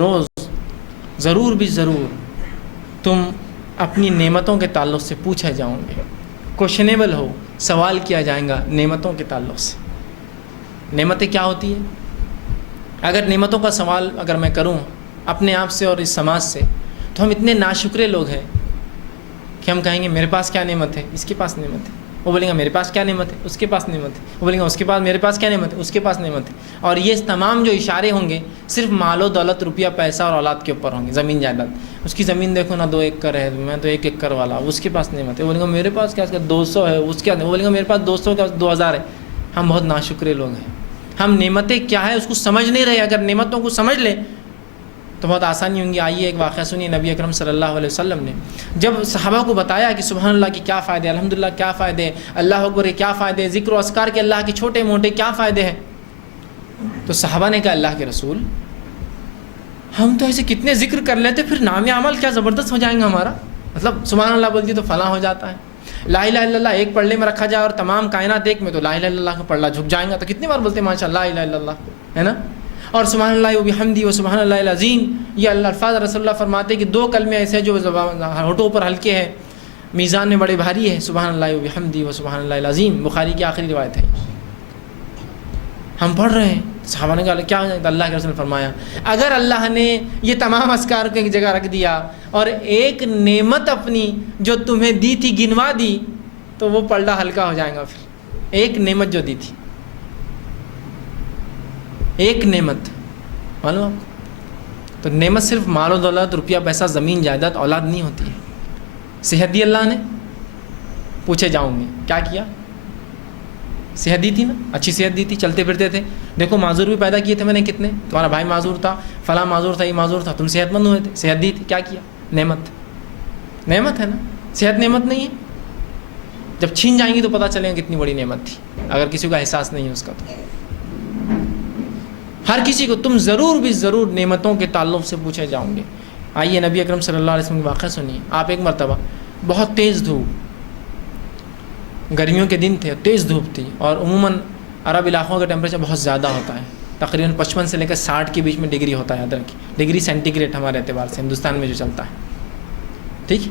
روز ضرور بھی ضرور تم اپنی نعمتوں کے تعلق سے پوچھے جاؤ گے، کوشچنیبل ہو، سوال کیا جائے گا نعمتوں کے تعلق سے۔ نعمتیں کیا ہوتی ہیں؟ اگر نعمتوں کا سوال اگر میں کروں اپنے آپ سے اور اس سماج سے، تو ہم اتنے ناشکرے لوگ ہیں کہ ہم کہیں گے میرے پاس کیا نعمت ہے، اس کے پاس نعمت ہے، وہ بولیں گا میرے پاس کیا نعمت ہے، اس کے پاس نعمت ہے، وہ بولیں گا اس کے پاس، میرے پاس کیا نعمت ہے، اس کے پاس نعمت ہے۔ اور یہ تمام جو اشارے ہوں گے صرف مال و دولت، روپیہ پیسہ اور اولاد کے اوپر ہوں گے، زمین جائیداد۔ اس کی زمین دیکھو نا 2 ایکڑ ہے، میں تو 1 ایکڑ والا، اس کے پاس نعمت ہے، وہ بولیں گا میرے پاس کیا 200 ہے، اس کے وہ بولیں گا میرے پاس 200 کا 2000 ہے۔ ہم بہت ناشکرے لوگ ہیں، ہم نعمتیں کیا ہے اس کو سمجھ نہیں رہے۔ اگر نعمتوں کو سمجھ لیں تو بہت آسانی ہوں گی۔ آئیے ایک واقعہ سنیے، نبی اکرم صلی اللہ علیہ وسلم نے جب صحابہ کو بتایا کہ سبحان اللہ کے کیا فائدے، الحمدللہ کیا فائدے، اللہ اکبر کے کیا فائدے، ذکر و اذکار کے اللہ کے چھوٹے موٹے کیا فائدے ہیں، تو صحابہ نے کہا اللہ کے رسول ہم تو ایسے کتنے ذکر کر لیتے، پھر نام عمل کیا زبردست ہو جائیں گا ہمارا، مطلب سبحان اللہ بول دی تو فلاں ہو جاتا ہے، لا الہ الا اللہ ایک پڑھنے میں رکھا جائے اور تمام کائنات ایک میں، تو لا الہ الا اللہ کا پڑھنا جھک جائیں گا، تو کتنی بار بولتے ہیں ماشاء اللہ لا الہ الا اللہ، ہے نا؟ اور سبحان اللہ و بحمدی و سبحان اللہ العظیم، یہ اللہ الفاظ رسول اللہ فرماتے ہیں کہ 2 کلمے ایسے ہیں جو ہونٹوں پر ہلکے ہیں، میزان میں بڑے بھاری ہے، سبحان اللہ و بحمدی و سبحان اللہ العظیم، بخاری کی آخری روایت ہے۔ ہم پڑھ رہے ہیں، صحابہ نے کہا کیا ہو جائے گا؟ اللہ کے رسول نے فرمایا اگر اللہ نے یہ تمام اذکار کو ایک جگہ رکھ دیا اور ایک نعمت اپنی جو تمہیں دی تھی گنوا دی، تو وہ پلڑا ہلکا ہو جائے گا۔ پھر ایک نعمت جو دی تھی، ایک نعمت، معلوم آپ کو؟ تو نعمت صرف مال و دولت، روپیہ پیسہ، زمین جائیداد، اولاد نہیں ہوتی ہے۔ صحت دی اللہ نے، پوچھے جاؤں گے کیا کیا؟ صحت دی تھی نا، اچھی صحت دی تھی، چلتے پھرتے تھے، دیکھو معذور بھی پیدا کیے تھے میں نے کتنے، تمہارا بھائی معذور تھا، فلاں معذور تھا، یہ معذور تھا، تم صحت مند ہوئے تھے، صحت دی تھی، کیا کیا؟ نعمت، نعمت ہے نا، صحت نعمت نہیں ہے؟ جب چھین جائیں گی تو پتہ چلے گا کتنی بڑی نعمت تھی، اگر کسی کو احساس نہیں ہے اس کا۔ تو ہر کسی کو تم ضرور بھی ضرور نعمتوں کے تعلق سے پوچھے جاؤں گے۔ آئیے نبی اکرم صلی اللہ علیہ وسلم کی واقعہ سنیے۔ آپ ایک مرتبہ بہت تیز دھوپ، گرمیوں کے دن تھے، تیز دھوپ تھی، اور عموماً عرب علاقوں کا ٹیمپریچر بہت زیادہ ہوتا ہے، تقریباً 55 سے لے کر 60 کے بیچ میں ڈگری ہوتا ہے، یاد رکھیے، ڈگری سینٹی گریڈ ہمارے اعتبار سے ہندوستان میں جو چلتا ہے، ٹھیک؟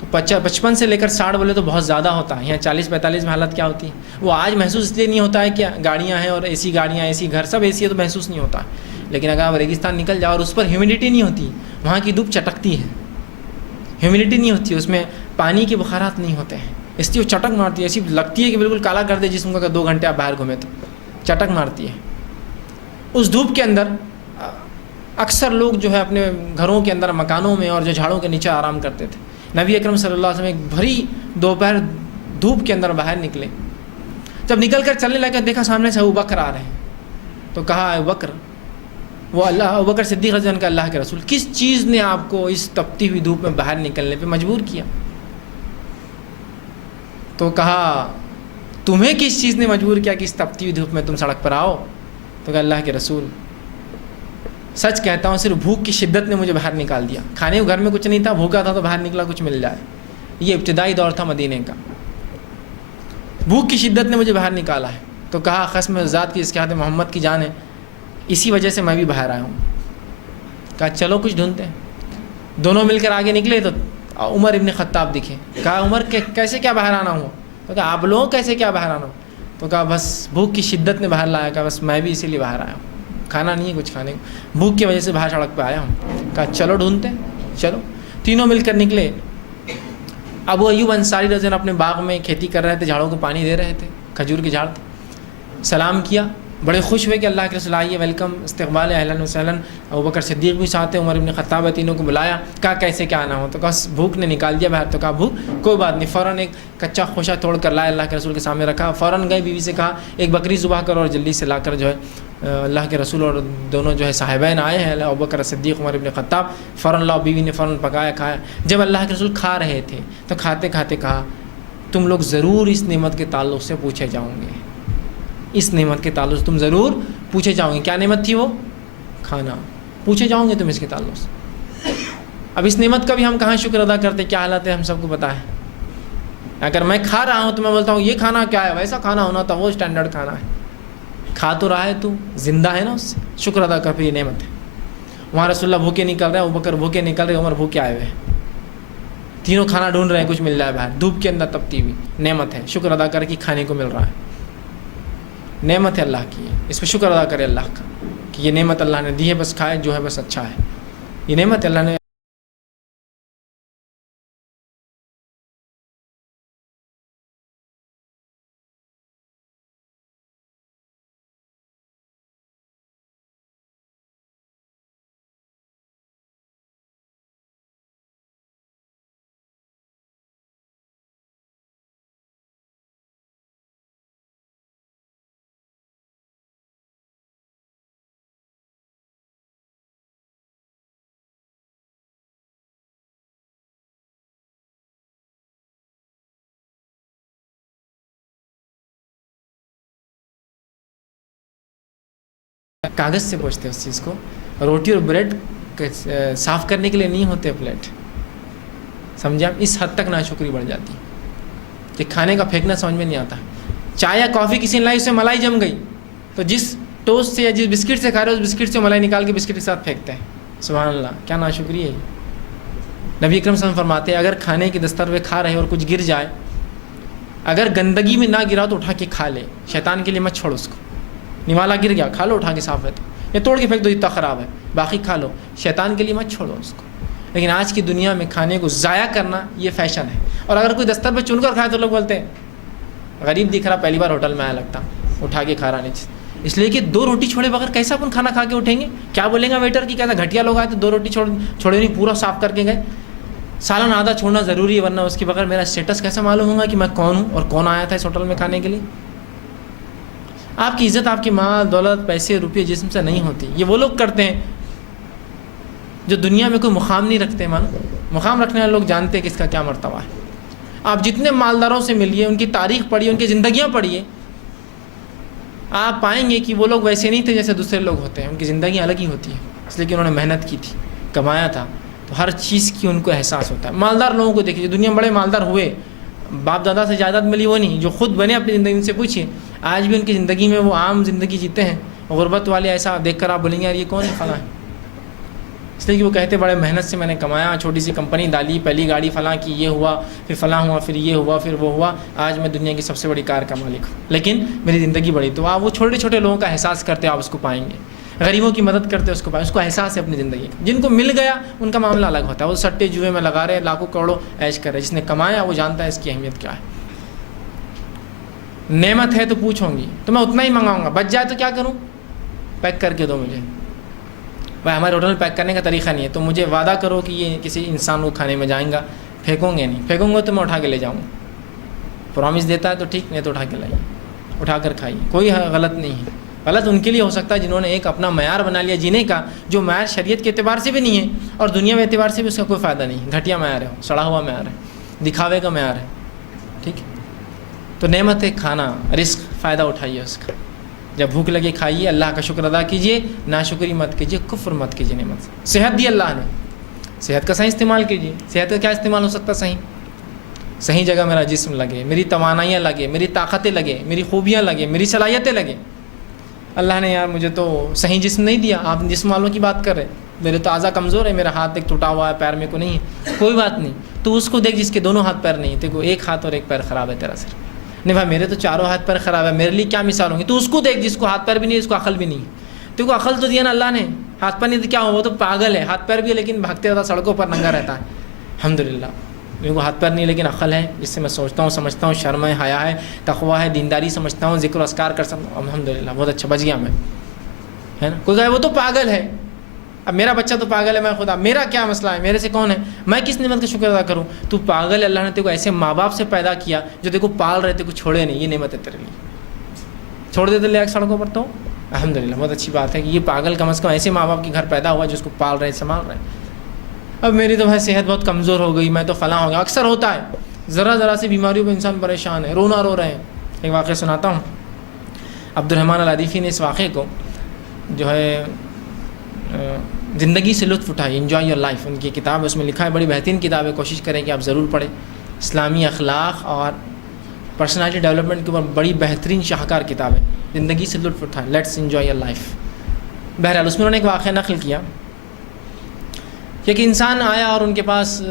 تو 55 سے لے کر 60 بولے تو بہت زیادہ ہوتا ہے۔ یہاں 40-45 میں حالت کیا ہوتی ہے؟ وہ آج محسوس اس لیے نہیں ہوتا ہے کہ گاڑیاں ہیں اور AC گاڑیاں، AC گھر، سب AC ہے تو محسوس نہیں ہوتا ہے، لیکن اگر آپ ریگستان نکل جاؤ اور اس پر ہیومیڈیٹی نہیں ہوتی، وہاں کی دھوپ چٹکتی ہے، ہیومیڈیٹی نہیں ہوتی، اس میں پانی کے بخارات نہیں ہوتے ہیں، اس لیے وہ چٹک مارتی ہے، ایسی لگتی ہے کہ بالکل کالا کر دے جسم کا، 2 گھنٹے آپ باہر گھومے تو چٹک مارتی ہے۔ اس دھوپ کے اندر اکثر لوگ جو ہے اپنے گھروں کے اندر، مکانوں میں اور جو جھاڑوں کے نیچے آرام کرتے تھے۔ نبی اکرم صلی اللہ علیہ وسلم ایک بھری دوپہر دھوپ کے اندر باہر نکلے، جب نکل کر چلنے لگے دیکھا سامنے سے ابوبکر آ رہے ہیں، تو کہا ابوبکر، وہ ابوبکر صدیق رضی اللہ عنہ کا اللہ کے رسول، کس چیز نے آپ کو اس تپتی ہوئی دھوپ میں باہر نکلنے پہ مجبور کیا؟ تو کہا تمہیں کس چیز نے مجبور کیا کہ اس تپتی ہوئی دھوپ میں تم سڑک پر آؤ؟ تو کہا اللہ کے رسول سچ کہتا ہوں صرف بھوک کی شدت نے مجھے باہر نکال دیا، کھانے کو گھر میں کچھ نہیں تھا، بھوکا تھا تو باہر نکلا کچھ مل جائے، یہ ابتدائی دور تھا مدینے کا، بھوک کی شدت نے مجھے باہر نکالا ہے۔ تو کہا قسم ذات کی اس کے ہاتھ محمد کی جان ہے، اسی وجہ سے میں بھی باہر آیا ہوں۔ کہا چلو کچھ ڈھونڈتے ہیں۔ دونوں مل کر آگے نکلے تو عمر ابن خطاب دکھے۔ کہا عمر کیسے کیا باہر آنا ہوا؟ تو کہا آپ لوگ کیسے کیا باہر آنا ہو؟ تو کہا بس بھوک کی شدت نے باہر لایا، کہا بس میں بھی اسی لیے باہر آیا ہوں، کھانا نہیں ہے کچھ کھانے کو، بھوک کی وجہ سے باہر سڑک پہ آیا ہوں۔ کہا چلو ڈھونڈتے ہیں، چلو۔ تینوں مل کر نکلے۔ ابو ایوب انصاری رضی اللہ عنہ اپنے باغ میں کھیتی کر رہے تھے، جھاڑوں کو پانی دے رہے تھے، کھجور کے جھاڑ تھے۔ سلام کیا، بڑے خوش ہوئے کہ اللہ کے رسول آئیے، ویلکم، استقبال، اہلاً وسہلاً۔ ابوبکر صدیق بھی ساتھ ہیں، عمر ابن خطاب، تینوں کو بلایا، کہا کیسے کیا آنا ہو؟ تو کہا بھوک نے نکال دیا باہر۔ تو کہا بھوک کوئی بات نہیں، فوراً ایک کچا خوشہ توڑ کر لائے، اللہ کے رسول کے سامنے رکھا، فوراً گئے بیوی سے کہا ایک بکری ذبح کرو اور جلدی سے لا کر جو ہے اللہ کے رسول اور دونوں جو ہے صاحبین آئے ہیں، ابوبکر صدیق، عمر ابن خطاب، فوراً لاؤ۔ بیوی نے فوراً پکایا، کھایا۔ جب اللہ کے رسول کھا رہے تھے تو کھاتے کھاتے کہا تم لوگ ضرور اس نعمت کے تعلق سے پوچھے جاؤں گے، اس نعمت کے تعلق سے تم ضرور پوچھے جاؤں گے۔ کیا نعمت تھی وہ؟ کھانا، پوچھے جاؤں گے تم اس کے تعلق سے۔ اب اس نعمت کا بھی ہم کہاں شکر ادا کرتے، کیا حالت ہے ہم سب کو پتہ ہے۔ اگر میں کھا رہا ہوں تو میں بولتا ہوں یہ کھانا کیا ہے، ویسا کھانا ہونا تھا، وہ اسٹینڈرڈ کھانا ہے۔ کھا تو رہا ہے تو، زندہ ہے نا، اس سے شکر ادا کر، پھر یہ نعمت ہے۔ وہاں رسول اللہ بھوکے نکل رہے ہیں، ابوبکر بھوکے نکل رہے ہیں، عمر بھوکے آئے ہوئے ہیں، تینوں کھانا ڈھونڈ رہے ہیں کچھ مل جائے باہر، دھوپ کے اندر تپتی ہوئی، نعمت ہے، شکر ادا کر کہ کھانے کو مل رہا ہے، نعمت ہے اللہ کی، اس پہ شکر ادا کرے اللہ کا کہ یہ نعمت اللہ نے دی ہے، بس کھائے جو ہے بس اچھا ہے، یہ نعمت اللہ نے کاغذ سے پوچھتے ہیں اس چیز کو، روٹی اور بریڈ صاف کرنے کے لیے نہیں ہوتے پلیٹ، سمجھے آپ؟ اس حد تک ناشکری بڑھ جاتی کہ کھانے کا پھینکنا سمجھ میں نہیں آتا، چائے یا کافی کسی نے لائی، اس سے ملائی جم گئی تو جس ٹوسٹ سے یا جس بسکٹ سے کھا رہے ہیں اس بسکٹ سے ملائی نکال کے بسکٹ کے ساتھ پھینکتے ہیں، سبحان اللہ، کیا ناشکری ہے یہ۔ نبی اکرم صلی اللہ علیہ وسلم فرماتے ہیں اگر کھانے کے دستر پہ کھا رہے اور کچھ گر جائے، اگر گندگی میں نہ گرا تو اٹھا کے کھا لے، شیطان کے لیے مت چھوڑ اس کو، نوالا گر گیا کھا لو اٹھا کے، صاف ہے تو، یا توڑ کے پھینک دو اتنا خراب ہے، باقی کھا لو، شیطان کے لیے مت چھوڑو اس کو۔ لیکن آج کی دنیا میں کھانے کو ضائع کرنا یہ فیشن ہے، اور اگر کوئی دستر پہ چن کر کھائے تو لوگ بولتے ہیں غریب دکھ رہا، پہلی بار ہوٹل میں آیا لگتا، اٹھا کے کھا رہا نیچے، اس لیے کہ 2 روٹی چھوڑے بغیر کیسا اپن کھانا کھا کے اٹھیں گے؟ کیا بولیں گا ویٹر کی، کیسا گھٹیا لوگ آئے تو 2 روٹی چھوڑے نہیں، پورا صاف کر کے گئے، سالن آدھا چھوڑنا ضروری ہے، ورنہ اس کے بغیر میرا اسٹیٹس کیسا معلوم ہوگا کہ میں کون ہوں اور کون آیا تھا اس ہوٹل میں کھانے کے لیے؟ آپ کی عزت آپ کے مال دولت پیسے روپئے جسم سے نہیں ہوتی، یہ وہ لوگ کرتے ہیں جو دنیا میں کوئی مقام نہیں رکھتے، مقام رکھنے والے لوگ جانتے ہیں کہ اس کا کیا مرتبہ ہے۔ آپ جتنے مالداروں سے ملیے، ان کی تاریخ پڑھیے، ان کی زندگیاں پڑھیے، آپ پائیں گے کہ وہ لوگ ویسے نہیں تھے جیسے دوسرے لوگ ہوتے ہیں، ان کی زندگیاں الگ ہی ہوتی ہیں، اس لیے کہ انہوں نے محنت کی تھی، کمایا تھا، تو ہر چیز کی ان کو احساس ہوتا ہے۔ مالدار لوگوں کو دیکھیے، دنیا میں بڑے مالدار ہوئے، باپ دادا سے جائیداد ملی وہ نہیں، جو خود بنے اپنی زندگی، ان سے پوچھیے آج بھی ان کی زندگی میں وہ عام زندگی جیتے ہیں، غربت والے ایسا دیکھ کر آپ بولیں گے یار یہ کون ہے فلاں ہے، اس لیے کہ وہ کہتے بڑے محنت سے میں نے کمایا، چھوٹی سی کمپنی ڈالی، پہلی گاڑی فلاں کی، یہ ہوا، پھر فلاں ہوا، پھر یہ ہوا، پھر وہ ہوا، آج میں دنیا کی سب سے بڑی کار کا مالک ہوں، لیکن میری زندگی بڑی۔ تو آپ وہ چھوٹے چھوٹے لوگوں کا احساس کرتے آپ اس کو پائیں گے، غریبوں کی مدد کرتے اس کو پائیں، اس کو احساس ہے اپنی زندگی کا۔ جن کو مل گیا ان کا معاملہ الگ ہوتا ہے، وہ سٹے جوئے میں لگا رہے، لاکھوں کروڑوں عیش کر رہے، جس نے کمایا وہ جانتا ہے اس کی اہمیت کیا ہے۔ نعمت ہے تو پوچھوں گی تو میں اتنا ہی منگاؤں گا، بچ جائے تو کیا کروں؟ پیک کر کے دو مجھے۔ بھائی ہمارے ہوٹل میں پیک کرنے کا طریقہ نہیں ہے، تو مجھے وعدہ کرو کہ یہ کسی انسان کو کھانے میں جائیں گا، پھینکوں گے نہیں، پھینکوں گا تو میں اٹھا کے لے جاؤں گا، پرومس دیتا ہے تو ٹھیک، نہیں تو اٹھا کے لائیے، اٹھا کر کھائیے، کوئی غلط نہیں ہے۔ غلط ان کے لیے ہو سکتا ہے جنہوں نے ایک اپنا معیار بنا لیا جینے کا، جو معیار شریعت کے اعتبار سے بھی نہیں ہے اور دنیا میں اعتبار سے بھی اس کا کوئی فائدہ نہیں ہے، گھٹیا معیار ہے، سڑا ہوا معیار ہے، دکھاوے کا معیار ہے، ٹھیک ہے؟ تو نعمت ہے کھانا، رزق، فائدہ اٹھائیے اس کا، جب بھوک لگے کھائیے، اللہ کا شکر ادا کیجیے، ناشکری مت کیجیے، کفر مت کیجیے نعمت سے۔ صحت دی اللہ نے، صحت کا صحیح استعمال کیجیے۔ صحت کا کیا استعمال ہو سکتا ہے؟ صحیح جگہ میرا جسم لگے، میری توانائیاں لگے، میری طاقتیں لگے، میری خوبیاں لگے، میری صلاحیتیں لگے۔ اللہ نے یار مجھے تو صحیح جسم نہیں دیا، آپ جسم والوں کی بات کر رہے، میرے تو اعضاء کمزور ہے، میرا ہاتھ ایک ٹوٹا ہوا ہے، پیر میں کو نہیں ہے، کوئی بات نہیں، تو اس کو دیکھ جس کے دونوں ہاتھ پیر نہیں ہے، دیکھو ایک ہاتھ اور ایک پیر خراب ہے تیرا صرف، نہیں بھائی میرے تو چاروں ہاتھ پیر خراب ہے، میرے لیے کیا مثال ہوں گی؟ تو اس کو دیکھ جس کو ہاتھ پیر بھی نہیں ہے، اس کو عقل بھی نہیں ہے، تو کو عقل تو دیا نا اللہ نے، ہاتھ پیر نہیں تو کیا ہو، وہ تو پاگل ہے، ہاتھ پیر بھی ہے لیکن بھاگتے رہتا سڑکوں پر ننگا رہتا ہے۔ الحمدللہ میرے کو ہاتھ پیر نہیں لیکن عقل ہے، جس سے میں سوچتا ہوں سمجھتا ہوں، شرم ہے، حیا ہے، تقویٰ ہے، دینداری سمجھتا ہوں، ذکر و اذکار کر سکتا ہوں، الحمدللہ بہت اچھا بچ گیا میں، ہے نا؟ کوئی کہے وہ تو پاگل ہے، اب میرا بچہ تو پاگل ہے، میں خدا میرا کیا مسئلہ ہے، میرے سے کون ہے، میں کس نعمت کا شکر ادا کروں؟ تو پاگل ہے، اللہ نے تیرے کو ایسے ماں باپ سے پیدا کیا جو تیرے کو پال رہے تھے، کو چھوڑے نہیں، یہ نعمت ہے تیرے لیے، چھوڑ دیتے لے سڑکوں پر تو الحمدللہ بہت اچھی بات ہے کہ یہ پاگل کم از کم ایسے ماں باپ کے گھر پیدا ہوا جو اس کو پال رہے سنبھال رہے۔ اب میری تو بھائی صحت بہت کمزور ہو گئی، میں تو فلاں ہو گیا، اکثر ہوتا ہے، ذرا ذرا سی بیماریوں میں انسان پریشان ہے، رونا رو رہے ہیں۔ ایک واقعہ سناتا ہوں، عبد الرحمن العریفی نے اس واقعے کو جو ہے زندگی سے لطف اٹھائی، انجوائے یور لائف، ان کی کتاب ہے، اس میں لکھا ہے، بڑی بہترین کتاب ہے، کوشش کریں کہ آپ ضرور پڑھیں، اسلامی اخلاق اور پرسنالٹی ڈیولپمنٹ کے اوپر بڑی بہترین شاہکار کتاب ہے، زندگی سے لطف اٹھائیں، لیٹس انجوائے یور لائف۔ بہرحال اس میں انہوں نے ایک واقعہ نقل کیا کہ ایک انسان آیا اور ان کے پاس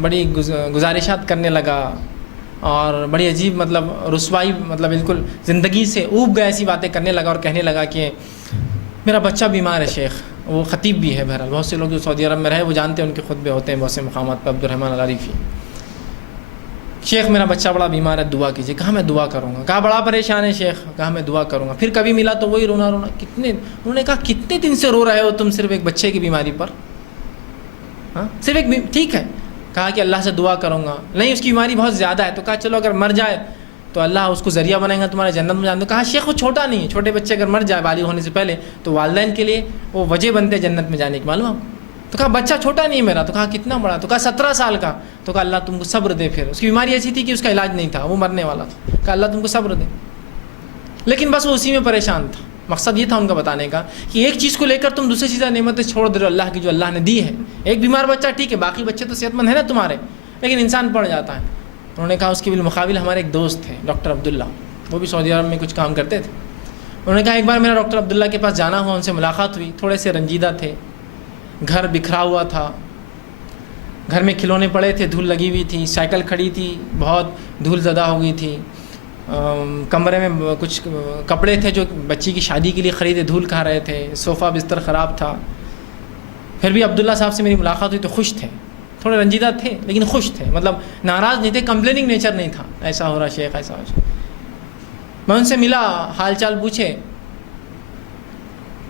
بڑی گزارشات کرنے لگا اور بڑی عجیب مطلب رسوائی مطلب بالکل زندگی سے اوب گیا ایسی باتیں کرنے لگا اور کہنے لگا کہ میرا بچہ بیمار ہے شیخ. وہ خطیب بھی ہے بہرحال. بہت سے لوگ جو سعودی عرب میں رہے وہ جانتے ہیں ان کے خطبے ہوتے ہیں بہت سے مقامات پر. عبدالرحمن العریفی. شیخ میرا بچہ بڑا بیمار ہے دعا کیجیے. کہا میں دعا کروں گا. کہا بڑا پریشان ہے شیخ. کہا میں دعا کروں گا. پھر کبھی ملا تو وہی رونا. انہوں نے کہا کتنے دن سے رو رہے ہو تم صرف ایک بچے کی بیماری پر؟ ہاں صرف ایک ٹھیک ہے. کہا کہ اللہ سے دعا کروں گا. نہیں اس کی بیماری بہت زیادہ ہے. تو کہا چلو اگر مر جائے تو اللہ اس کو ذریعہ بنائے گا تمہارے جنت میں جانے. تو کہا شیخ وہ چھوٹا نہیں ہے. چھوٹے بچے اگر مر جائے بالغ ہونے سے پہلے تو والدین کے لیے وہ وجہ بنتے جنت میں جانے کی. معلوم آپ؟ تو کہا بچہ چھوٹا نہیں ہے میرا. تو کہا کتنا بڑا؟ تو کہا 17 سال کا. تو کہا اللہ تم کو صبر دے. پھر اس کی بیماری ایسی تھی کہ اس کا علاج نہیں تھا, وہ مرنے والا تھا. کہا اللہ تم کو صبر دے. لیکن بس وہ اسی میں پریشان تھا. مقصد یہ تھا ان کا بتانے کا کہ ایک چیز کو لے کر تم دوسری چیزیں نعمتیں چھوڑ دے رہے ہو اللہ کی جو اللہ نے دی ہے. ایک بیمار بچہ ٹھیک ہے, باقی بچے تو صحت مند ہیں نا تمہارے, لیکن انسان پڑ جاتا ہے. انہوں نے کہا اس کے بالمقابل ہمارے ایک دوست تھے ڈاکٹر عبداللہ, وہ بھی سعودی عرب میں کچھ کام کرتے تھے. انہوں نے کہا ایک بار میرا ڈاکٹر عبداللہ کے پاس جانا ہوا, ان سے ملاقات ہوئی. تھوڑے سے رنجیدہ تھے, گھر بکھرا ہوا تھا, گھر میں کھلونے پڑے تھے, دھول لگی ہوئی تھی, سائیکل کھڑی تھی بہت دھول زدہ ہو گئی تھی, کمرے میں کچھ کپڑے تھے جو بچی کی شادی کے لیے خریدے دھول کھا رہے تھے, صوفہ بستر خراب تھا. پھر بھی عبداللہ صاحب سے میری ملاقات ہوئی تو خوش تھے, تھوڑے رنجیدہ تھے لیکن خوش تھے, مطلب ناراض نہیں تھے, کمپلیننگ نیچر نہیں تھا ایسا ہو رہا شیخ ایسا ہو رہا. میں ان سے ملا, حال چال پوچھے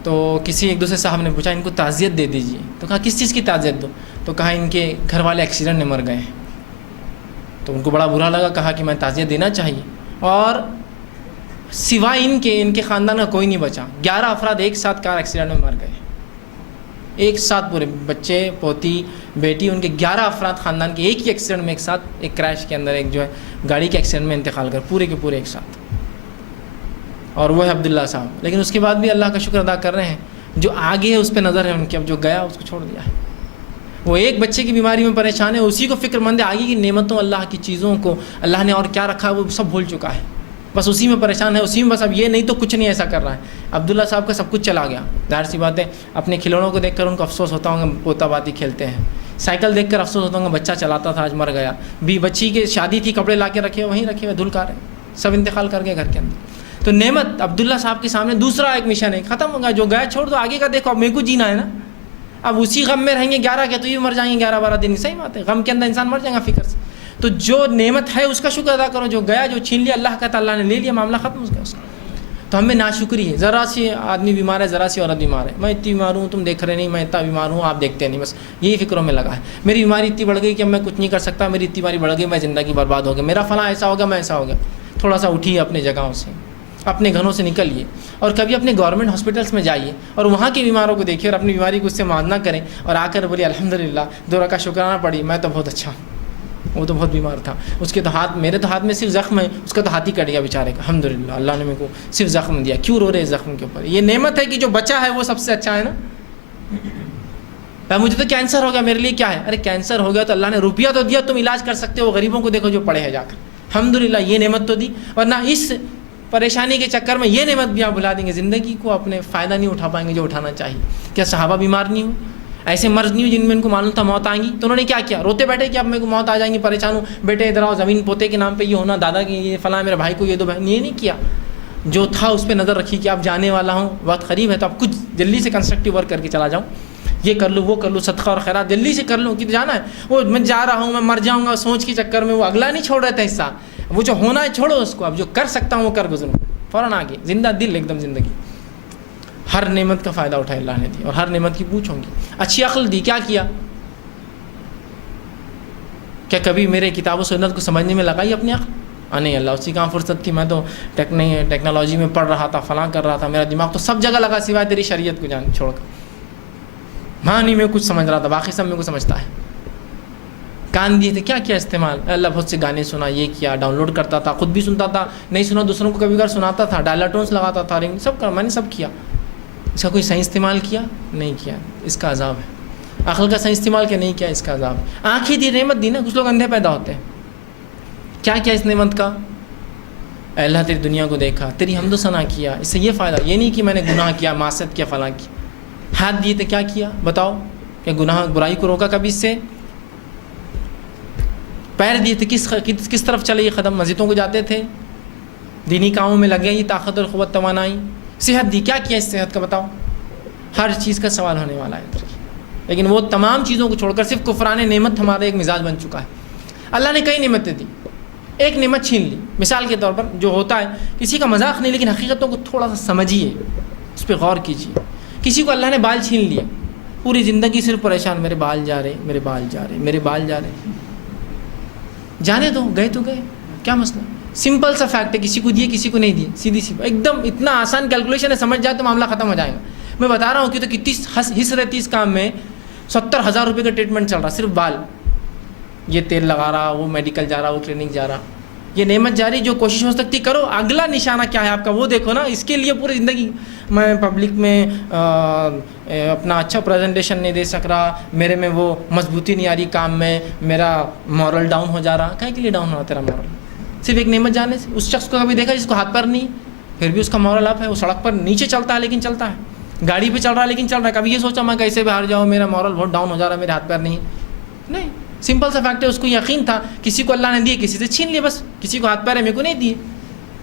تو کسی ایک دوسرے صاحب نے پوچھا ان کو تعزیت دے دیجیے. تو کہا کس چیز کی تعزیت دو؟ تو کہا ان کے گھر والے ایکسیڈنٹ میں مر گئے ہیں. تو ان کو بڑا برا لگا. کہا کہ میں تعزیت دینا چاہیے, اور سوائے ان کے خاندان کا کوئی نہیں بچا. 11 افراد ایک ساتھ کار ایکسیڈنٹ میں مر گئے, ایک ساتھ پورے بچے پوتی بیٹی, ان کے 11 افراد خاندان کے ایک ہی ایکسیڈنٹ میں ایک ساتھ, ایک کریش کے اندر ایک جو ہے گاڑی کے ایکسیڈنٹ میں انتقال کر پورے کے پورے ایک ساتھ. اور وہ ہے عبداللہ صاحب. لیکن اس کے بعد بھی اللہ کا شکر ادا کر رہے ہیں, جو آگے ہے اس پہ نظر ہے ان کی. اب جو گیا اس کو چھوڑ دیا ہے. وہ ایک بچے کی بیماری میں پریشان ہے, اسی کو فکر مند ہے آگے کی نعمتوں اللہ کی چیزوں کو اللہ نے اور کیا رکھا ہے وہ سب بھول چکا ہے, بس اسی میں پریشان ہے, اسی میں بس اب یہ نہیں تو کچھ نہیں ایسا کر رہا ہے. عبداللہ صاحب کا سب کچھ چلا گیا, ظاہر سی بات ہے. اپنے کھلونوں کو دیکھ کر ان کو افسوس ہوتا ہوگا, پوتا باتی کھیلتے ہیں. سائیکل دیکھ کر افسوس ہوتا ہوگا, بچہ چلاتا تھا آج مر گیا. بچی کی شادی تھی, کپڑے لا کے رکھے وہیں رکھے ہوئے, دھل کار ہیں, سب انتقال کر گئے گھر کے اندر. تو نعمت عبداللہ صاحب کے سامنے دوسرا ایک مشن ہے, ختم ہو گیا. جو گیا چھوڑ دو, آگے کا دیکھو. اب میرے کو جینا ہے نا, اب اسی غم میں رہیں گے. 11 کے تو یہ مر جائیں گے 11-12 دن, صحیح بات ہے. غم کے اندر انسان مر جائے گا فکر سے. تو جو نعمت ہے اس کا شکر ادا کرو. جو گیا, جو چھین لیا اللہ کا, اللہ نے لے لیا, معاملہ ختم ہو گیا اس کا. تو ہمیں ناشکری ہے. ذرا سی آدمی بیمار ہے, ذرا سی عورت بیمار ہے, میں اتنی بیمار ہوں تم دیکھ رہے نہیں, میں اتنا بیمار ہوں آپ دیکھتے نہیں, بس یہی فکروں میں لگا ہے. میری بیماری اتنی بڑھ گئی کہ اب میں کچھ نہیں کر سکتا, میری اتنی بیماری بڑھ گئی میں زندگی برباد ہو گیا, میرا فلاں ایسا ہو گیا, میں ایسا ہو گیا. تھوڑا سا اٹھیے اپنے جگہوں سے, اپنے گھروں سے نکلیے, اور کبھی اپنے گورنمنٹ ہاسپٹلس میں جائیے اور وہاں کے بیماروں کو دیکھیے اور اپنی بیماری کو اس سے موازنہ کریں, اور آ کر بولیے الحمدللہ 2 رکعت شکرانہ پڑھی, میں تو بہت اچھا ہوں. وہ تو بہت بیمار تھا, اس کے تو ہاتھ, میرے تو ہاتھ میں صرف زخم ہے, اس کا تو ہاتھ ہی کٹ گیا بیچارے کا. الحمدللہ اللہ نے میرے کو صرف زخم دیا, کیوں رو رہے زخم کے اوپر؟ یہ نعمت ہے کہ جو بچا ہے وہ سب سے اچھا ہے نا. مجھے تو کینسر ہو گیا, میرے لیے کیا ہے؟ ارے کینسر ہو گیا تو اللہ نے روپیہ تو دیا, تم علاج کر سکتے ہو. غریبوں کو دیکھو جو پڑے ہیں جا کر, الحمدللہ یہ نعمت تو دی. ورنہ اس پریشانی کے چکر میں یہ نعمت بھی آپ بھلا دیں گے, زندگی کو اپنے فائدہ نہیں اٹھا پائیں گے جو اٹھانا چاہیے. کیا صحابہ بیمار نہیں ہوں, ایسے مرض نہیں ہوں جن میں ان کو معلوم تھا موت آئیں گی, تو انہوں نے کیا کیا؟ روتے بیٹھے کہ اب میرے کو موت آ جائیں گی, پریشان ہوں, بیٹے ادھر آؤ, زمین پوتے کے نام پہ یہ ہونا, دادا کی یہ فلاں, میرے بھائی کو یہ 2 بہن. یہ نہیں کیا, جو تھا اس پہ نظر رکھی کہ اب جانے والا ہوں, وقت قریب ہے, تو اب کچھ جلدی سے کنسٹرکٹیو ورک کر کے چلا جاؤں, یہ کر لوں وہ کر لوں, صدقہ اور خیرات جلدی سے کر لوں, کہ جانا ہے. وہ میں جا رہا ہوں, میں مر جاؤں گا سوچ کے چکر میں وہ اگلا نہیں چھوڑ رہے تھے حصہ, وہ جو ہونا ہے چھوڑو اس کو, اب جو کر سکتا ہوں وہ کر گزروں, فوراً آگے, زندہ دل ایک دم زندگی. ہر نعمت کا فائدہ اٹھائے اللہ نے دی, اور ہر نعمت کی پوچھوں گی. اچھی عقل دی, کیا کیا؟ کیا کبھی میرے کتاب و سنت کو سمجھنے میں لگائی اپنی عقل؟ نہیں اللہ, اسی کہاں فرصت تھی, میں تو ٹیکنالوجی میں پڑھ رہا تھا, فلاں کر رہا تھا, میرا دماغ تو سب جگہ لگا سوائے تیری شریعت کو جان چھوڑ کر. ہاں نہیں میں کچھ سمجھ رہا تھا, باقی سب میں کو سمجھتا ہے. کان دیے تھے, کیا کیا استعمال؟ اللہ بہت سے گانے سنا, یہ کیا, ڈاؤن لوڈ کرتا تھا, خود بھی سنتا تھا, نہیں سنا دوسروں کو کبھی کبھار سناتا تھا, ڈائلر ٹونس لگاتا تھا, رنگ سب کر, میں نے سب کیا. اس کا کوئی صحیح استعمال کیا؟ نہیں کیا, اس کا عذاب ہے. عقل کا صحیح استعمال کیا؟ نہیں کیا, اس کا عذاب ہے. آنکھیں دی, نعمت دی نا, کچھ لوگ اندھے پیدا ہوتے ہیں. کیا کیا اس نعمت کا؟ اے اللہ تیری دنیا کو دیکھا, تیری حمد و ثنا کیا, اس سے یہ فائدہ, یہ نہیں کہ میں نے گناہ کیا, معصیت کیا, فلاں کی. ہاتھ دیے تھے, کیا کیا بتاؤ؟ کہ گناہ برائی کو روکا کبھی اس سے پیر دیے تھے، کس طرف چلے یہ قدم، مسجدوں کو جاتے تھے، دینی کاموں میں لگے، یہ طاقت اور قوت توانائی، صحت دی، کیا کیا اس صحت کا بتاؤ؟ ہر چیز کا سوال ہونے والا ہے. لیکن وہ تمام چیزوں کو چھوڑ کر صرف کفران نعمت ہمارا ایک مزاج بن چکا ہے. اللہ نے کئی نعمتیں دی، ایک نعمت چھین لی. مثال کے طور پر جو ہوتا ہے، کسی کا مذاق نہیں لیکن حقیقتوں کو تھوڑا سا سمجھیے، اس پہ غور کیجیے. کسی کو اللہ نے بال چھین لیے، پوری زندگی صرف پریشان، میرے بال جا رہے، میرے بال جا رہے، میرے بال جا رہے. جانے دو، گئے تو گئے، کیا مسئلہ؟ سمپل سا فیکٹ ہے، کسی کو دیے کسی کو نہیں دیے، سیدھی سی ایک دم اتنا آسان کیلکولیشن ہے، سمجھ جائے تو معاملہ ختم ہو جائے گا. میں بتا رہا ہوں کہ تو کتنی حص رہتی اس کام میں. 70,000 روپے کا ٹریٹمنٹ چل رہا صرف بال، یہ تیل لگا رہا، وہ میڈیکل جا رہا، وہ کلینک جا رہا. یہ نعمت جاری، جو کوشش ہو سکتی کرو. اگلا نشانہ کیا ہے آپ کا وہ دیکھو نا. اس کے لیے پوری زندگی میں پبلک میں اپنا اچھا پریزنٹیشن نہیں دے سک رہا، میرے میں وہ مضبوطی نہیں آ رہی کام میں، میرا مورل ڈاؤن ہو جا رہا. کہیں کے لیے ڈاؤن ہو رہا تیرا مورل؟ صرف ایک نعمت جانے سے. اس شخص کو کبھی دیکھا جس کو ہاتھ پیر نہیں، پھر بھی اس کا مورل اپ ہے، وہ سڑک پر نیچے چلتا ہے لیکن چلتا ہے، گاڑی پہ چل رہا ہے لیکن چل رہا ہے. کبھی یہ سوچا میں کیسے باہر جاؤں، میرا مورل بہت ڈاؤن ہو جا رہا ہے، میرے ہاتھ پیر نہیں. سمپل سا فیکٹ ہے، اس کو یقین تھا کسی کو اللہ نے دیے، کسی سے چھین لیے، بس کسی کو ہاتھ پیر ہے، میرے کو نہیں دیے،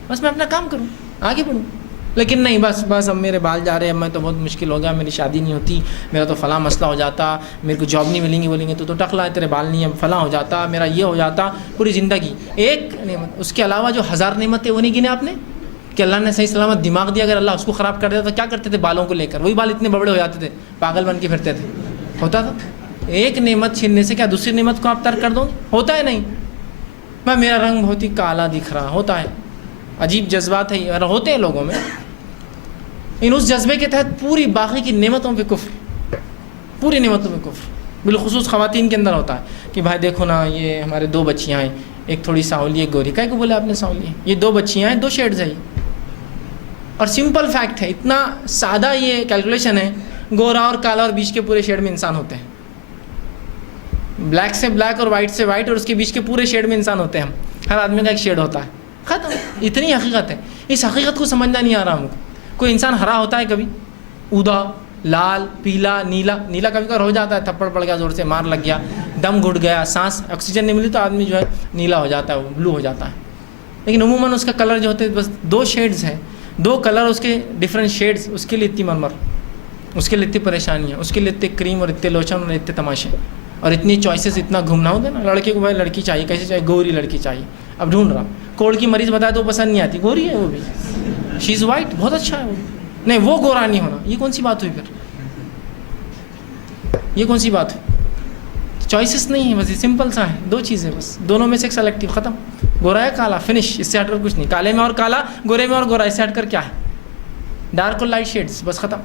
بس میں اپنا کام کروں، آگے بڑھوں. لیکن نہیں، بس اب میرے بال جا رہے ہیں، میں تو بہت مشکل ہو گیا، میری شادی نہیں ہوتی، میرا تو فلاں مسئلہ ہو جاتا، میرے کو جاب نہیں ملیں گی، بولیں گے تو ٹکلا ہے، تیرے بال نہیں ہے، فلاں ہو جاتا، میرا یہ ہو جاتا. پوری زندگی ایک نعمت، اس کے علاوہ جو 1000 نعمتیں وہ نہیں گنے آپ نے کہ اللہ نے صحیح سلامت دماغ دیا. اگر اللہ اس کو خراب کر دیتا تو کیا کرتے تھے بالوں کو لے کر؟ وہی بال اتنے بڑے ہو جاتے تھے، پاگل بن کے پھرتے تھے. ہوتا تھا ایک نعمت چھیننے سے کیا دوسری نعمت کو آپ ترک کر دو گے؟ ہوتا ہے نہیں. میرا رنگ بہت ہی کالا دکھ رہا، ہوتا ہے. عجیب جذبات ہے اور ہوتے ہیں لوگوں میں. اس جذبے کے تحت پوری باقی کی نعمتوں پہ کفر، پوری نعمتوں میں کفر. بالخصوص خواتین کے اندر ہوتا ہے کہ بھائی دیکھو نا، یہ ہمارے 2 بچیاں ہیں، ایک تھوڑی سانولی ایک گوری. کہہ کو بولے آپ نے سانولی؟ یہ 2 بچیاں ہیں، 2 شیڈز ہیں. اور سمپل فیکٹ ہے، اتنا سادہ یہ کیلکولیشن ہے، گورا اور کالا اور بیچ کے پورے شیڈ میں انسان ہوتے ہیں. بلیک سے بلیک اور وائٹ سے وائٹ اور اس کے بیچ کے پورے شیڈ میں انسان ہوتے ہیں. ہر آدمی کا ایک شیڈ ہوتا ہے، ختم. اتنی حقیقت ہے. اس حقیقت کو سمجھنا نہیں آ رہا ہم کو. کوئی انسان ہرا ہوتا ہے کبھی، اودا، لال، پیلا، نیلا. نیلا کبھی کبھار ہو جاتا ہے، تھپڑ پڑ گیا، زور سے مار لگ گیا، دم گھٹ گیا، سانس آکسیجن نہیں ملی تو آدمی جو ہے نیلا ہو جاتا ہے، وہ بلو ہو جاتا ہے. لیکن عموماً اس کا کلر جو ہوتے ہیں بس 2 شیڈز ہیں، 2 کلر، اس کے ڈفرینٹ شیڈز. اس کے لیے اتنی مرمر، اس کے لیے اتنی پریشانیاں، اس کے لیے اتنے کریم اور اتنے لوشن اور اتنے تماشے اور اتنی چوائسیز، اتنا گھومنا ہوتا ہے نا. لڑکے کو بھائی لڑکی چاہیے، کیسے چاہیے؟ گوری لڑکی چاہیے. اب ڈھونڈ رہا، کوڑ کی مریض بتائے تو پسند نہیں آتی، گوری ہے وہ بھی، شی از وائٹ، بہت اچھا ہے وہ. نہیں، وہ گورا نہیں ہونا. یہ کون سی بات ہوئی پھر؟ یہ کون سی بات ہے؟ چوائسیز نہیں ہے، بس یہ سمپل سا ہے. 2 چیزیں بس، دونوں میں سے ایک سلیکٹیو، ختم. گورا ہے کالا، فنش. اس سے ہٹ کر کچھ نہیں. کالے میں اور کالا، گورے میں اور گورا، اس سے ہٹ کر کیا ہے؟ ڈارک اور لائٹ شیڈز، بس ختم.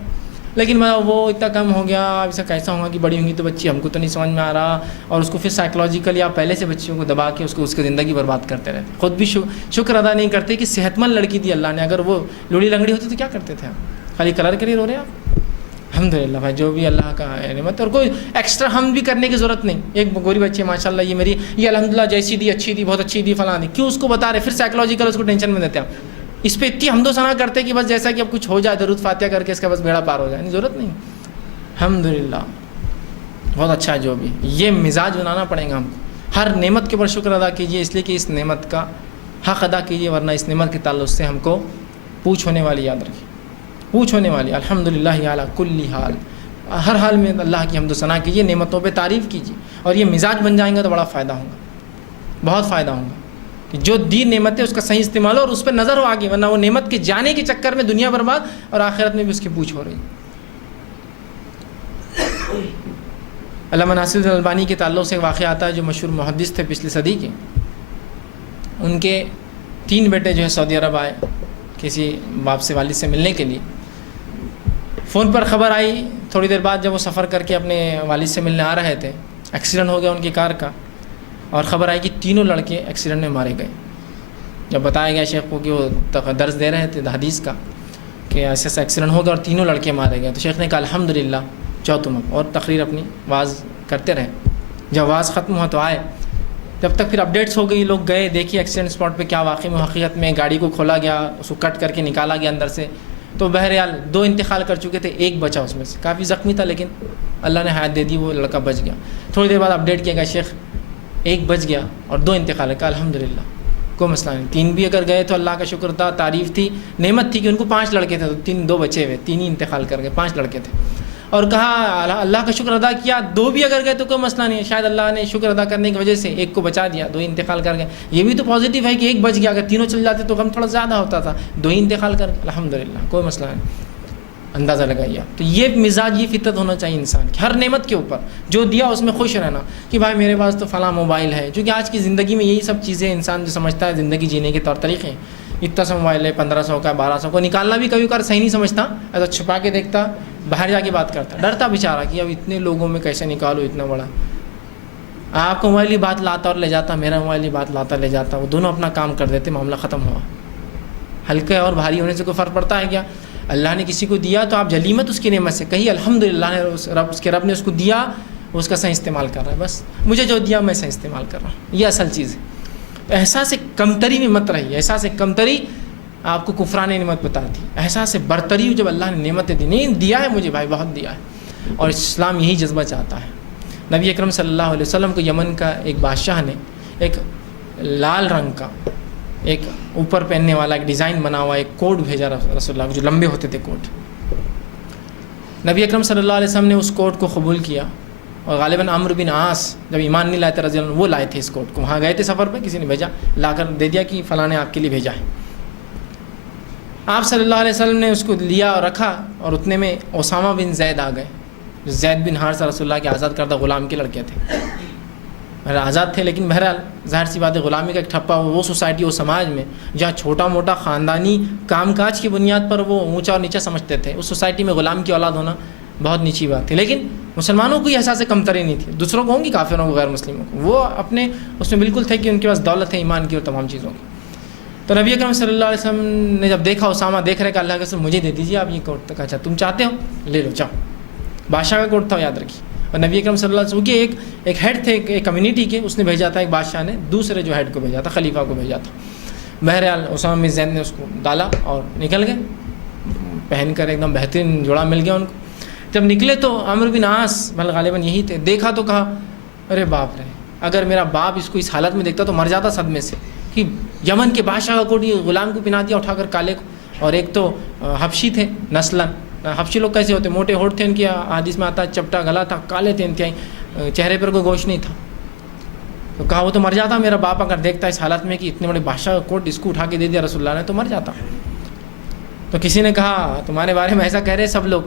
لیکن وہ اتنا کم ہو گیا، ایسا کیسا ہوگا کہ بڑی ہوں گی تو بچی، ہم کو تو نہیں سمجھ میں آ رہا. اور اس کو پھر سائیکلوجیکلی آپ پہلے سے بچیوں کو دبا کے اس کی زندگی برباد کرتے رہتے. خود بھی شکر ادا نہیں کرتے کہ صحت مند لڑکی دی اللہ نے. اگر وہ لوڑی لنگڑی ہوتی تو کیا کرتے تھے آپ؟ خالی کلر کے لیے رو رہے ہیں آپ. الحمدللہ بھائی، جو بھی اللہ کا نعمت، اور کوئی ایکسٹرا ہم بھی کرنے کی ضرورت نہیں. ایک گوری بچی ہے ماشاء اللہ، یہ الحمدللہ جیسی دی، اچھی دی، بہت اچھی دی، فلاں دی. کیوں اس کو بتا رہے؟ پھر سائیکلوجیکل اس کو ٹینشن میں دیتے ہیں. اس پہ اتنی حمد و ثنا کرتے کہ بس جیسا کہ اب کچھ ہو جائے، درود فاتحہ کر کے اس کا بس بیڑا پار ہو جائے. نہیں، ضرورت نہیں. الحمدللہ بہت اچھا ہے جو بھی. یہ مزاج بنانا پڑے گا ہم کو. ہر نعمت کے اوپر شکر ادا کیجیے، اس لیے کہ اس نعمت کا حق ادا کیجیے، ورنہ اس نعمت کے تعلق سے ہم کو پوچھ ہونے والی، یاد رکھیے، پوچھ ہونے والی. الحمدللہ علی کل حال، ہر حال میں اللہ کی حمد و ثنا کیجیے، نعمتوں پہ تعریف کیجیے. اور یہ مزاج بن جائیں گا تو بڑا فائدہ ہوگا، بہت فائدہ ہوگا. کہ جو دی نعمت ہے اس کا صحیح استعمال ہو اور اس پہ نظر ہو آگے، ورنہ وہ نعمت کے جانے کے چکر میں دنیا برباد اور آخرت میں بھی اس کی پوچھ ہو رہی. علامہ ناصر الدین البانی کے تعلق سے ایک واقعہ آتا ہے، جو مشہور محدث تھے پچھلی صدی کے. ان کے 3 بیٹے جو ہے سعودی عرب آئے کسی باپ سے، والد سے ملنے کے لیے. فون پر خبر آئی تھوڑی دیر بعد، جب وہ سفر کر کے اپنے والد سے ملنے آ رہے تھے، ایکسیڈنٹ ہو گیا ان کی کار کا. اور خبر آئی کہ 3 لڑکے ایکسیڈنٹ میں مارے گئے. جب بتایا گیا شیخ کو کہ وہ درس دے رہے تھے حدیث کا کہ ایسا ایسا ایکسیڈنٹ ہو گیا اور 3 لڑکے مارے گئے، تو شیخ نے کہا الحمدللہ، جاؤ تم اب. اور تقریر اپنی واز کرتے رہے. جب واز ختم ہوا تو آئے. جب تک پھر اپڈیٹس ہو گئی، لوگ گئے، دیکھیے ایکسیڈنٹ اسپاٹ پہ کیا واقعی میں حقیقت میں گاڑی کو کھولا گیا، اس کو کٹ کر کے نکالا گیا اندر سے. تو بہرحال 2 انتقال کر چکے تھے، ایک بچا اس میں سے، کافی زخمی تھا لیکن اللہ نے حیات دے دی، وہ لڑکا بچ گیا۔ تھوڑی دیر بعد اپڈیٹ کیا گیا شیخ ایک بچ گیا اور 2 انتقال کا، الحمدللہ کوئی مسئلہ نہیں۔ 3 بھی اگر گئے تو اللہ کا شکر تھا، تعریف تھی، نعمت تھی کہ ان کو 5 لڑکے تھے تو 2 بچے ہوئے، 3 ہی انتقال کر گئے، 5 لڑکے تھے۔ اور کہا اللہ کا شکر ادا کیا، 2 بھی اگر گئے تو کوئی مسئلہ نہیں ہے، شاید اللہ نے شکر ادا کرنے کی وجہ سے ایک کو بچا دیا، 2 انتقال کر گئے۔ یہ بھی تو پازیٹیو ہے کہ ایک بچ گیا، اگر 3 چل جاتے تو غم تھوڑا زیادہ ہوتا تھا، 2 ہی انتقال کر گئے، الحمدللہ کوئی مسئلہ نہیں۔ اندازہ لگائیے تو یہ مزاج، یہ فطرت ہونا چاہیے انسان کی، ہر نعمت کے اوپر جو دیا اس میں خوش رہنا، کہ بھائی میرے پاس تو فلاں موبائل ہے، چونکہ آج کی زندگی میں یہی سب چیزیں انسان جو سمجھتا ہے زندگی جینے کے طور طریقے، اتنا سا موبائل ہے 1500 کا 1200 کو نکالنا بھی کبھی کبھار صحیح نہیں سمجھتا، ایسا چھپا کے دیکھتا، باہر جا کے بات کرتا، ڈرتا بیچارہ کہ اب اتنے لوگوں میں کیسے نکالو اتنا بڑا۔ آپ کا موبائل ہی بات لاتا اور لے جاتا، میرا موبائل ہی بات لاتا لے جاتا، وہ دونوں اپنا کام کر دیتے، معاملہ ختم ہوا۔ ہلکے اور بھاری ہونے سے کوئی فرق پڑتا ہے کیا؟ اللہ نے کسی کو دیا تو آپ جلی مت اس کی نعمت سے، کہیں الحمدللہ نے اس کے رب نے اس کو دیا، اس کا صحیح استعمال کر رہا ہے، بس مجھے جو دیا میں صحیح استعمال کر رہا ہوں، یہ اصل چیز ہے۔ احساس کمتری میں مت رہیے، احساس کمتری آپ کو کفران نعمت بتاتی، احساس برتری جب اللہ نے نعمتیں دی، نہیں دیا ہے مجھے بھائی بہت دیا ہے، اور اسلام یہی جذبہ چاہتا ہے۔ نبی اکرم صلی اللہ علیہ وسلم کو یمن کا ایک بادشاہ نے ایک لال رنگ کا ایک اوپر پہننے والا ایک ڈیزائن بنا ہوا ایک کوٹ بھیجا رسول اللہ، جو لمبے ہوتے تھے کوٹ۔ نبی اکرم صلی اللہ علیہ وسلم نے اس کوٹ کو قبول کیا، اور غالباً عمرو بن عاص جب ایمان نہیں لائے تھے رضی اللہ عنہ، وہ لائے تھے اس کوٹ کو، وہاں گئے تھے سفر پہ، کسی نے بھیجا لا کر دے دیا کہ فلاں نے آپ کے لیے بھیجا ہے۔ آپ صلی اللہ علیہ وسلم نے اس کو لیا اور رکھا، اور اتنے میں اسامہ بن زید آ گئے، جو زید بن حارثہ رسول اللہ کے آزاد کردہ غلام کے لڑکے تھے، آزاد تھے لیکن بہرحال ظاہر سی بات ہے غلامی کا ایک ٹھپا، وہ سوسائٹی وہ سماج میں جہاں چھوٹا موٹا خاندانی کام کاج کی بنیاد پر وہ اونچا اور نیچا سمجھتے تھے، اس سوسائٹی میں غلام کی اولاد ہونا بہت نیچی بات تھی۔ لیکن مسلمانوں کو یہ احساس کمتری نہیں تھی، دوسروں کو ہوں گی، کافروں کو، غیر مسلموں کو، وہ اپنے اس میں بالکل تھے کہ ان کے پاس دولت ہے ایمان کی اور تمام چیزوں کی۔ تو نبی اکرم صلی اللہ علیہ وسلم نے جب دیکھا اسامہ دیکھ رہے کہ اللہ کے رسول مجھے دے دیجیے آپ یہ کوٹ، تک اچھا تم چاہتے ہو لے لو، جاؤ۔ بادشاہ کا کوٹ تھا یاد رکھیے، اور نبی اکرم صلی اللہ علیہ وسلم کے ایک ہیڈ تھے ایک کمیونٹی کے، اس نے بھیجا تھا، ایک بادشاہ نے دوسرے جو ہیڈ کو بھیجا تھا، خلیفہ کو بھیجا تھا۔ بہرحال اسامہ بن زید نے اس کو ڈالا اور نکل گئے، پہن کر ایک دم بہترین جوڑا مل گیا ان کو۔ جب نکلے تو عمرو بن عاص بل غالباً یہی تھے، دیکھا تو کہا ارے باپ رے، اگر میرا باپ اس کو اس حالت میں دیکھتا تو مر جاتا صدمے سے، کہ یمن کے بادشاہ کا کوٹ یہ غلام کو پہنا دیا اٹھا کر کالے کو، اور ایک تو حبشی تھے نسلاً، حبشی لوگ کیسے ہوتے، موٹے ہونٹ تھے ان کی، حدیث میں آتا ہے چپٹا گلا تھا، کالے تھے انتہائی، چہرے پر کوئی گوشت نہیں تھا۔ تو کہا وہ تو مر جاتا میرا باپ اگر دیکھتا اس حالت میں کہ اتنے بڑے بادشاہ کا کوٹ اس کو اٹھا کے دے دیا رسول اللہ نے، تو مر جاتا۔ تو کسی نے کہا تمہارے بارے میں ایسا کہہ رہے سب لوگ،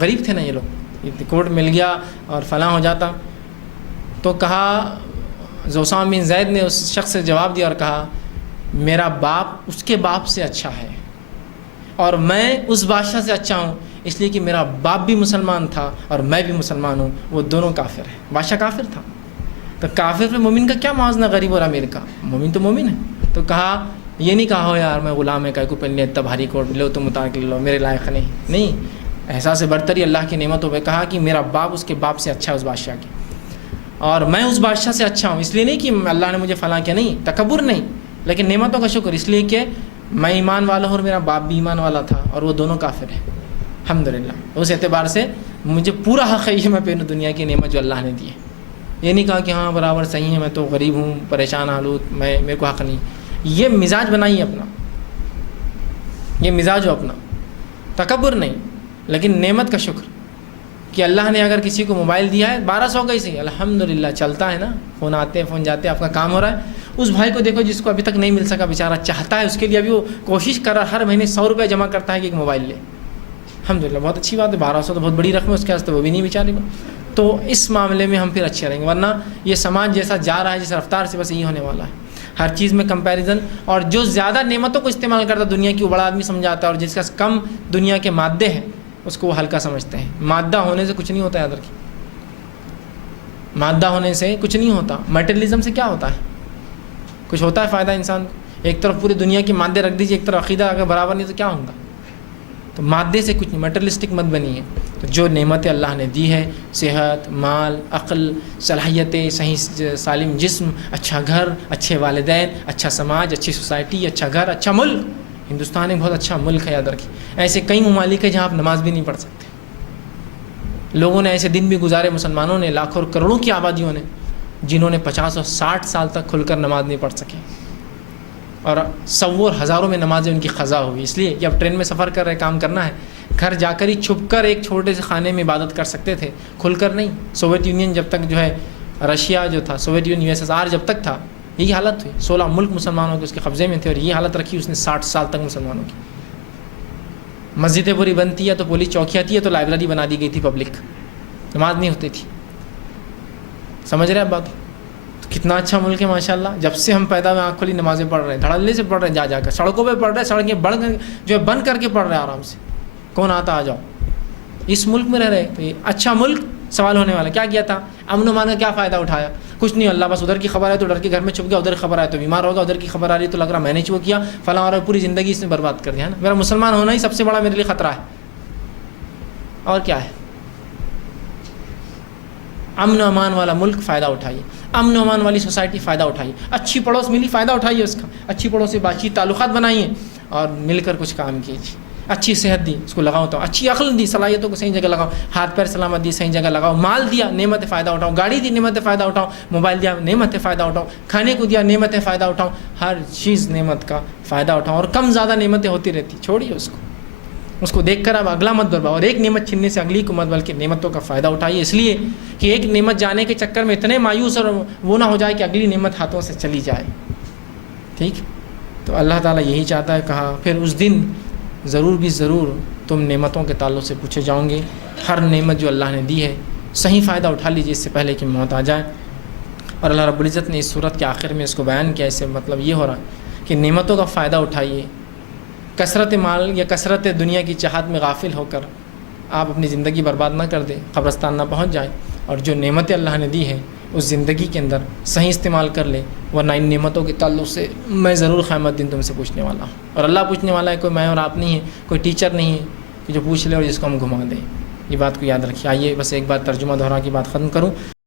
غریب تھے نا یہ لوگ، کوٹ مل گیا اور فلاں ہو جاتا۔ تو کہا اسامہ بن زید نے اس شخص سے جواب دیا اور کہا میرا باپ اس کے باپ سے اچھا ہے، اور میں اس بادشاہ سے اچھا ہوں، اس لیے کہ میرا باپ بھی مسلمان تھا اور میں بھی مسلمان ہوں، وہ دونوں کافر ہیں۔ بادشاہ کافر تھا، تو کافر پہ مومن کا کیا موازنہ غریب اور امیر کا، مومن تو مومن ہے۔ تو کہا یہ نہیں کہا ہو یار میں غلام ہے کو پہن لیا اتنا بھاری کوٹ لو تم اتار کے لو، میرے لائق نہیں، احساس برتری اللہ کی نعمتوں پہ کہا کہ میرا باپ اس کے باپ سے اچھا ہے اس بادشاہ کے، اور میں اس بادشاہ سے اچھا ہوں، اس لیے نہیں کہ اللہ نے مجھے فلاں کیا، نہیں تکبر نہیں، لیکن نعمتوں کا شکر اس لیے کہ میں ایمان والا ہوں اور میرا باپ بھی ایمان والا تھا اور وہ دونوں کافر ہیں الحمدللہ۔ اس اعتبار سے مجھے پورا حق ہے یہ میں پہنوں دنیا کی نعمت جو اللہ نے دی ہے، یہ نہیں کہا کہ ہاں برابر صحیح ہے میں تو غریب ہوں پریشان حالوت میرے کو حق نہیں۔ یہ مزاج بنائیے اپنا، یہ مزاج ہو اپنا، تکبر نہیں لیکن نعمت کا شکر کہ اللہ نے اگر کسی کو موبائل دیا ہے 1200 کا ہی صحیح الحمدللہ چلتا ہے نا، فون آتے ہیں فون جاتے ہیں، آپ کا کام ہو رہا ہے۔ اس بھائی کو دیکھو جس کو ابھی تک نہیں مل سکا، بیچارہ چاہتا ہے اس کے لیے، ابھی وہ کوشش کر رہا ہے، ہر مہینے 100 روپے جمع کرتا ہے کہ ایک موبائل لے، الحمدللہ بہت اچھی بات ہے، 1200 تو بہت بڑی رقم ہے اس کے واسطے، وہ بھی نہیں بیچارے کو۔ تو اس معاملے میں ہم پھر اچھے رہیں گے، ورنہ یہ سماج جیسا جا رہا ہے جس رفتار سے بس یہی ہونے والا ہے، ہر چیز میں کمپیریزن، اور جو زیادہ نعمتوں کو استعمال کرتا دنیا کی وہ بڑا آدمی سمجھاتا ہے، اور جس کا کم دنیا کے مادے ہیں اس کو وہ ہلکا سمجھتے ہیں۔ مادہ ہونے سے کچھ نہیں ہوتا، یاد رکھیے، مادہ ہونے سے کچھ نہیں ہوتا، میٹریلزم سے کیا ہوتا ہے، کچھ ہوتا ہے فائدہ انسان کو؟ ایک طرف پوری دنیا کے مادے رکھ دیجیے، ایک طرف عقیدہ اگر برابر نہیں تو کیا ہوگا؟ تو مادے سے کچھ نہیں، میٹریلسٹک مت بنیے۔ تو جو نعمتیں اللہ نے دی ہے، صحت، مال، عقل، صلاحیتیں، صحیح سالم جسم، اچھا گھر، اچھے والدین، اچھا سماج، اچھی سوسائٹی، اچھا گھر، اچھا ملک، ہندوستان ایک بہت اچھا ملک ہے، یاد رکھیے. ایسے کئی ممالک ہیں جہاں آپ نماز بھی نہیں پڑھ سکتے. لوگوں نے ایسے دن بھی گزارے، مسلمانوں نے، لاکھوں اور کروڑوں کی آبادیوں نے، جنہوں نے 50 اور 60 سال تک کھل کر نماز نہیں پڑھ سکے، اور سووں اور ہزاروں میں نمازیں ان کی قضا ہوئی. اس لیے کہ اب ٹرین میں سفر کر رہے، کام کرنا ہے، گھر جا کر ہی چھپ کر ایک چھوٹے سے خانے میں عبادت کر سکتے تھے، کھل کر نہیں. سوویت یونین جب تک جو ہے، رشیا جو تھا، سوویت یونین USSR جب تک تھا، یہی حالت ہوئی. 16 ملک مسلمانوں کے اس کے قبضے میں تھے، اور یہ حالت رکھی اس نے 60 سال تک مسلمانوں کی. مسجدیں پوری بنتی ہے تو پولیس چوکی آتی ہے تو لائبریری بنا دی گئی تھی پبلک، نماز نہیں ہوتی تھی. سمجھ رہے ہیں بات؟ کتنا اچھا ملک ہے ماشاءاللہ. جب سے ہم پیدا ہوئے آنکھ کھلی نمازیں پڑھ رہے ہیں، دھڑلے سے پڑھ رہے ہیں، جا جا کر سڑکوں پہ پڑھ رہے ہیں، سڑکیں بند کر کے پڑھ رہے ہیں آرام سے. کون آتا آ جاؤ. اس ملک میں رہ رہے. تو یہ اچھا ملک. سوال ہونے والا کیا کیا تھا؟ امن و امان کا کیا فائدہ اٹھایا؟ کچھ نہیں. اللہ بس ادھر کی خبر ہے تو ڈر کے گھر میں چھپ گیا، ادھر کی خبر آئے تو بیمار ہوگا، ادھر کی خبر آ رہی تو لگ رہا میں نے وہ کیا فلاں، اور پوری زندگی اس نے برباد کر دیا ہے نا. میرا مسلمان ہونا ہی سب سے بڑا میرے لیے خطرہ ہے. اور کیا ہے؟ امن و امان والا ملک، فائدہ اٹھائیے. امن و امان والی سوسائٹی، فائدہ اٹھائیے. اچھی پڑوس ملی، فائدہ اٹھائیے اس کا. اچھی پڑوس سے بات چیت، تعلقات بنائیے، اور مل کر کچھ کام کیجیے. اچھی صحت دی، اس کو لگاؤ. تو اچھی عقل دی، صلاحیتوں کو صحیح جگہ لگاؤ. ہاتھ پیر سلامت دی، صحیح جگہ لگاؤ. مال دیا، نعمت فائدہ اٹھاؤ. گاڑی دی، نعمت فائدہ اٹھاؤ. موبائل دیا، نعمت فائدہ اٹھاؤ. کھانے کو دیا، نعمت فائدہ اٹھاؤ. ہر چیز نعمت کا فائدہ اٹھاؤ. اور کم زیادہ نعمتیں ہوتی رہتی، چھوڑیے اس کو دیکھ کر اب اگلا مت برباؤ، اور ایک نعمت چھننے سے اگلی کو مت، بلکہ نعمتوں کا فائدہ اٹھائیے. اس لیے کہ ایک نعمت جانے کے چکر میں اتنے مایوس اور وہ نہ ہو جائے کہ اگلی نعمت ہاتھوں سے چلی جائے. ٹھیک. تو اللہ تعالیٰ یہی چاہتا ہے. کہا پھر اس دن ضرور بھی ضرور تم نعمتوں کے تعلق سے پوچھے جاؤ گے. ہر نعمت جو اللہ نے دی ہے صحیح فائدہ اٹھا لیجیے اس سے پہلے کہ موت آ جائے. اور اللہ رب العزت نے اس صورت کے آخر میں اس کو بیان کیا. اس سے مطلب یہ ہو رہا کہ نعمتوں کا فائدہ اٹھائیے. کثرت مال یا کثرت دنیا کی چاہت میں غافل ہو کر آپ اپنی زندگی برباد نہ کر دیں، قبرستان نہ پہنچ جائیں. اور جو نعمتیں اللہ نے دی ہیں اس زندگی کے اندر صحیح استعمال کر لے، ورنہ ان نعمتوں کے تعلق سے میں ضرور قیامت دن تم سے پوچھنے والا ہوں. اور اللہ پوچھنے والا ہے، کوئی میں اور آپ نہیں ہے، کوئی ٹیچر نہیں ہے کہ جو پوچھ لے اور جس کو ہم گھما دیں. یہ بات کو یاد رکھیے. آئیے بس ایک بات ترجمہ دہرا کی بات ختم کروں.